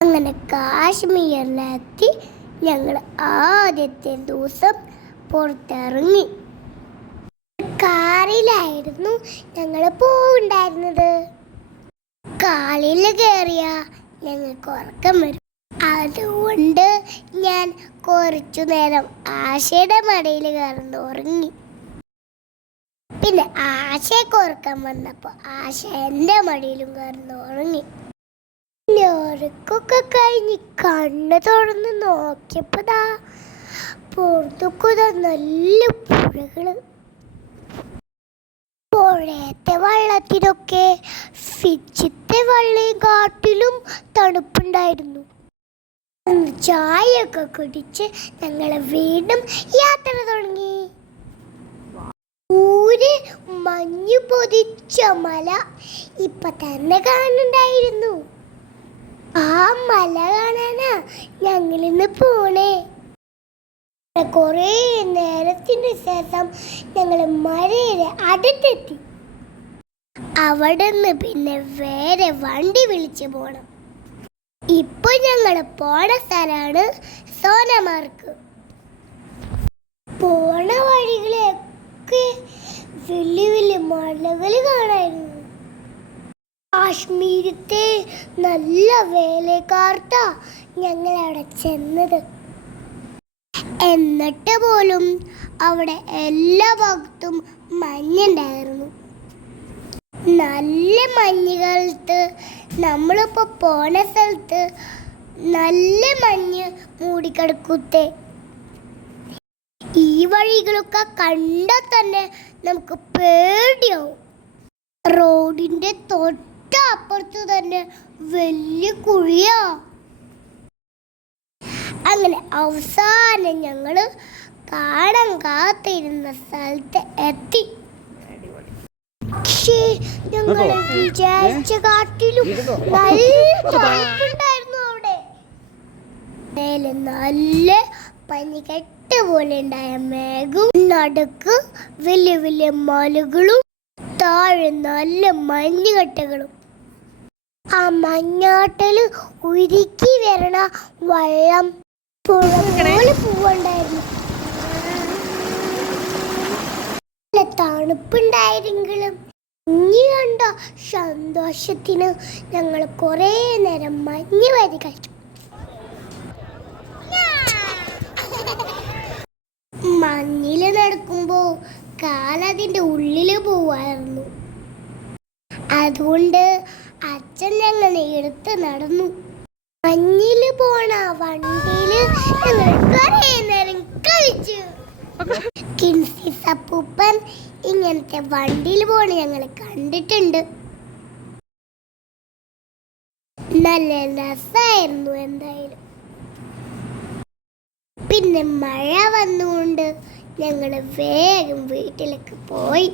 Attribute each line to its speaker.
Speaker 1: അങ്ങനെ കാശ്മീരിലെത്തി ഞങ്ങൾ ആദ്യത്തെ ദിവസം പുറത്തിറങ്ങി. കാറിലായിരുന്നു ഞങ്ങൾ പോവുണ്ടായിരുന്നത്. കാലിൽ കയറിയ ഞങ്ങൾക്ക് ഉറക്കം വരും. അതുകൊണ്ട് ഞാൻ കുറച്ചു നേരം ആശയുടെ മടയിൽ കയറുന്ന ഉറങ്ങി. പിന്നെ ആശയ്ക്ക് ഉറക്കം വന്നപ്പോൾ ആശ എന്റെ മടിയിലും കയറുന്ന ഉറങ്ങി. ഉറക്കൊക്കെ കഴിഞ്ഞ് കണ്ണ് തുറന്ന് നോക്കിയപ്പോതാ ദാ പുറത്തൊക്കെ നല്ല പുഴകൾ. പുഴയത്തെ വെള്ളത്തിനൊക്കെ ഫിജിത്തെ വെള്ളം കാട്ടിലും തണുപ്പുണ്ടായിരുന്നു. ചായയൊക്കെ കുടിച്ച് ഞങ്ങൾ വീണ്ടും യാത്ര തുടങ്ങി. ഊര് മഞ്ഞു പൊതിച്ച മല ഇപ്പൊ തന്നെ കാണുന്നുണ്ടായിരുന്നു. ആ മല കാണാനാ ഞങ്ങളിന്ന് പോണേ. കുറേ നേരത്തിന് ശേഷം ഞങ്ങൾ മലയുടെ അടുത്തെത്തി. അവിടെ നിന്ന് പിന്നെ വേറെ വണ്ടി വിളിച്ചു പോണം. ഇപ്പൊ ഞങ്ങൾ പോണ സ്ഥലമാണ് സോനമാർക്ക്. പോണ വഴികളെയൊക്കെ വലിയ വലിയ മലകൾ കാണായിരുന്നു. കാശ്മീരത്തെ നല്ല വേലക്കാർത്ത ഞങ്ങൾ അവിടെ ചെന്നത്. എന്നിട്ട് പോലും അവിടെ എല്ലാ ഭാഗത്തും മഞ്ഞുണ്ടായിരുന്നു. നല്ല മഞ്ഞ് കാലത്ത് നമ്മളിപ്പോൾ പോണ സ്ഥലത്ത് നല്ല മഞ്ഞ് മൂടിക്കിടക്കുത്തെ. ഈ വഴികളൊക്കെ കണ്ടാൽ തന്നെ നമുക്ക് പേടിയാവും. റോഡിന്റെ തൊട്ടപ്പുറത്ത് തന്നെ വലിയ കുഴിയാ. അങ്ങനെ അവസാനം ഞങ്ങൾ കാണാൻ കാത്തിരുന്ന സ്ഥലത്ത് എത്തി. പക്ഷേ ഞങ്ങൾ വിചാരിച്ച കാട്ടിലും നല്ല തണുപ്പുണ്ടായിരുന്നു അവിടെ. നല്ല പനികെട്ട് പോലെ ഉണ്ടായ മേഘവും നടുക്ക് വലിയ വലിയ മലകളും താഴെ നല്ല മഞ്ഞുകട്ടകളും ആ മഞ്ഞാട്ടൽ ഉരുക്കി വരണ വള്ളം. പുഴ പോലെ പൂവുണ്ടായിരുന്നു. തണുപ്പുണ്ടായിരുന്നെങ്കിലും ഇനി കണ്ട സന്തോഷത്തിന് ഞങ്ങൾ കുറേ നേരം മഞ്ഞ് വരി കഴിച്ചു. മഞ്ഞിൽ നടക്കുമ്പോ കാലതിന്റെ ഉള്ളിൽ പോവായിരുന്നു. അതുകൊണ്ട് അച്ഛൻ ഞങ്ങളെ എടുത്ത് നടന്നു. മഞ്ഞിൽ പോണ വണ്ടിയിൽ ഞങ്ങൾ കുറേ നേരം കളിച്ചു. കിൻസി സപ്പൂപ്പൻ ഇങ്ങനത്തെ വണ്ടിയിൽ പോണ ഞങ്ങൾ കണ്ടിട്ടുണ്ട്. നല്ല രസമായിരുന്നു എന്തായാലും. പിന്നെ മഴ വന്നുകൊണ്ട് ഞങ്ങൾ വേഗം വീട്ടിലേക്ക് പോയി.